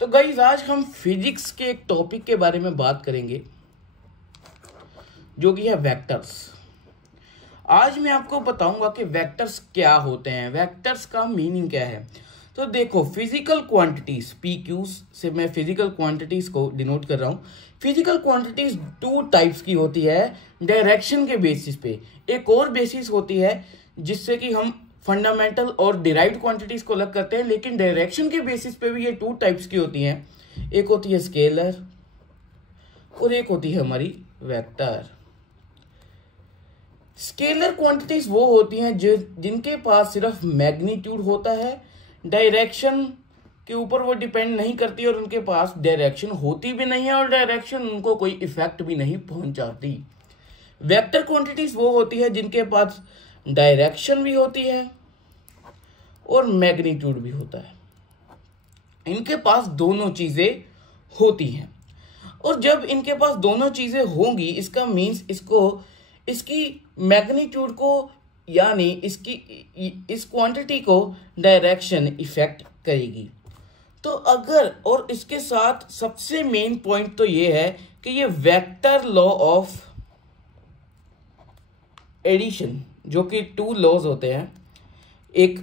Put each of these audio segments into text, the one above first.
तो गाइस आज हम फिजिक्स के एक टॉपिक के बारे में बात करेंगे जो कि है वेक्टर्स। आज मैं आपको बताऊंगा कि वेक्टर्स क्या होते हैं, वेक्टर्स का मीनिंग क्या है। तो देखो, फिजिकल क्वांटिटीज PQs से मैं फिजिकल क्वांटिटीज को डिनोट कर रहा हूँ। फिजिकल क्वांटिटीज दो टाइप्स की होती है डायरेक्शन के बेसिस पे। एक और बेसिस होती है जिससे कि हम फंडामेंटल और डिराइव्ड क्वांटिटीज को अलग करते हैं, लेकिन डायरेक्शन के बेसिस पे भी ये टू टाइप्स की होती हैं। एक होती है स्केलर और एक होती है हमारी वेक्टर। स्केलर क्वांटिटीज वो होती हैं जिनके पास सिर्फ मैग्नीट्यूड होता है, डायरेक्शन के ऊपर वो डिपेंड नहीं करती और उनके पास डायरेक्शन होती भी नहीं है और डायरेक्शन उनको कोई इफेक्ट भी नहीं पहुंचाती। वेक्टर क्वांटिटीज वो होती है जिनके पास डायरेक्शन भी होती है और मैग्नीट्यूड भी होता है। इनके पास दोनों चीजें होती हैं और जब इनके पास दोनों चीजें होंगी, इसका मीन्स इसकी मैग्नीट्यूड को यानी इस क्वांटिटी को डायरेक्शन इफेक्ट करेगी। तो अगर और इसके साथ सबसे मेन पॉइंट तो ये है कि ये वेक्टर लॉ ऑफ एडिशन, जो कि टू लॉज होते हैं, एक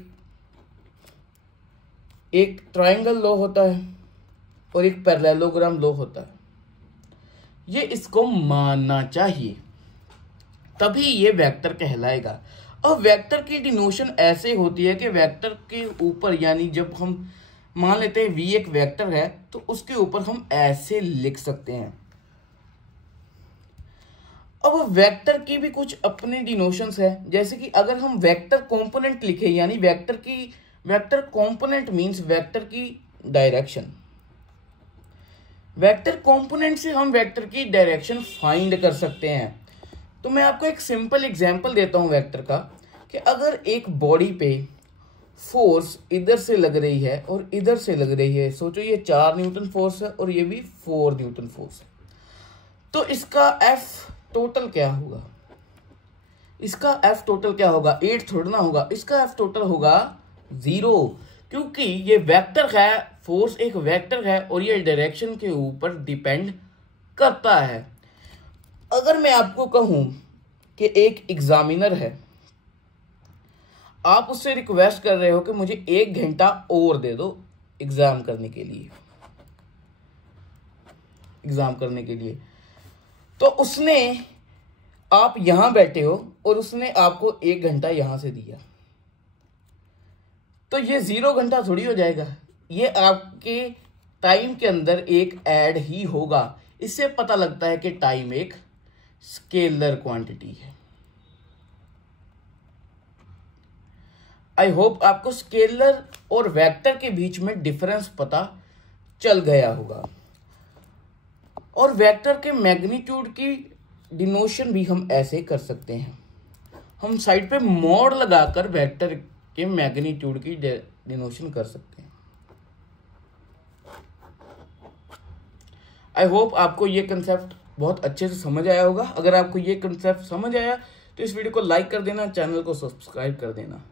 ट्रायंगल लॉ होता है और एक पैरेललोग्राम लॉ होता है, ये इसको मानना चाहिए, तभी ये वेक्टर कहलाएगा। अब वेक्टर की डिनोशन ऐसे होती है कि वेक्टर के ऊपर यानी जब हम मान लेते हैं V एक वेक्टर है तो उसके ऊपर हम ऐसे लिख सकते हैं। अब वेक्टर की भी कुछ अपने डिनोशंस है, जैसे कि अगर हम वेक्टर कंपोनेंट लिखे यानी वेक्टर कंपोनेंट मींस वेक्टर की डायरेक्शन। वेक्टर कंपोनेंट से हम वेक्टर की डायरेक्शन फाइंड कर सकते हैं। तो मैं आपको एक सिंपल एग्जांपल देता हूं वेक्टर का, कि अगर एक बॉडी पे फोर्स इधर से लग रही है और इधर से लग रही है, सोचो ये 4 न्यूटन फोर्स है और ये भी 4 न्यूटन फोर्स है, तो इसका F टोटल क्या होगा? इसका F टोटल क्या होगा? 8 थोड़ा ना होगा, इसका F टोटल होगा 0, क्योंकि ये वेक्टर है, फोर्स एक वेक्टर है और ये डायरेक्शन के ऊपर डिपेंड करता है। अगर मैं आपको कहूं कि एक एग्जामिनर है, आप उससे रिक्वेस्ट कर रहे हो कि मुझे 1 घंटा और दे दो एग्जाम करने के लिए, तो उसने, आप यहां बैठे हो और उसने आपको 1 घंटा यहां से दिया, तो ये 0 घंटा थोड़ी हो जाएगा, ये आपके टाइम के अंदर एक ऐड ही होगा। इससे पता लगता है कि टाइम एक स्केलर क्वांटिटी है। आई होप आपको स्केलर और वेक्टर के बीच में डिफरेंस पता चल गया होगा। और वेक्टर के मैग्नीट्यूड की डिनोशन भी हम ऐसे कर सकते हैं, हम साइड पे मोड लगाकर वेक्टर के मैग्नीट्यूड की डिनोशन कर सकते हैं। आई होप आपको ये कंसेप्ट बहुत अच्छे से समझ आया होगा। अगर आपको ये कंसेप्ट समझ आया तो इस वीडियो को लाइक कर देना, चैनल को सब्सक्राइब कर देना।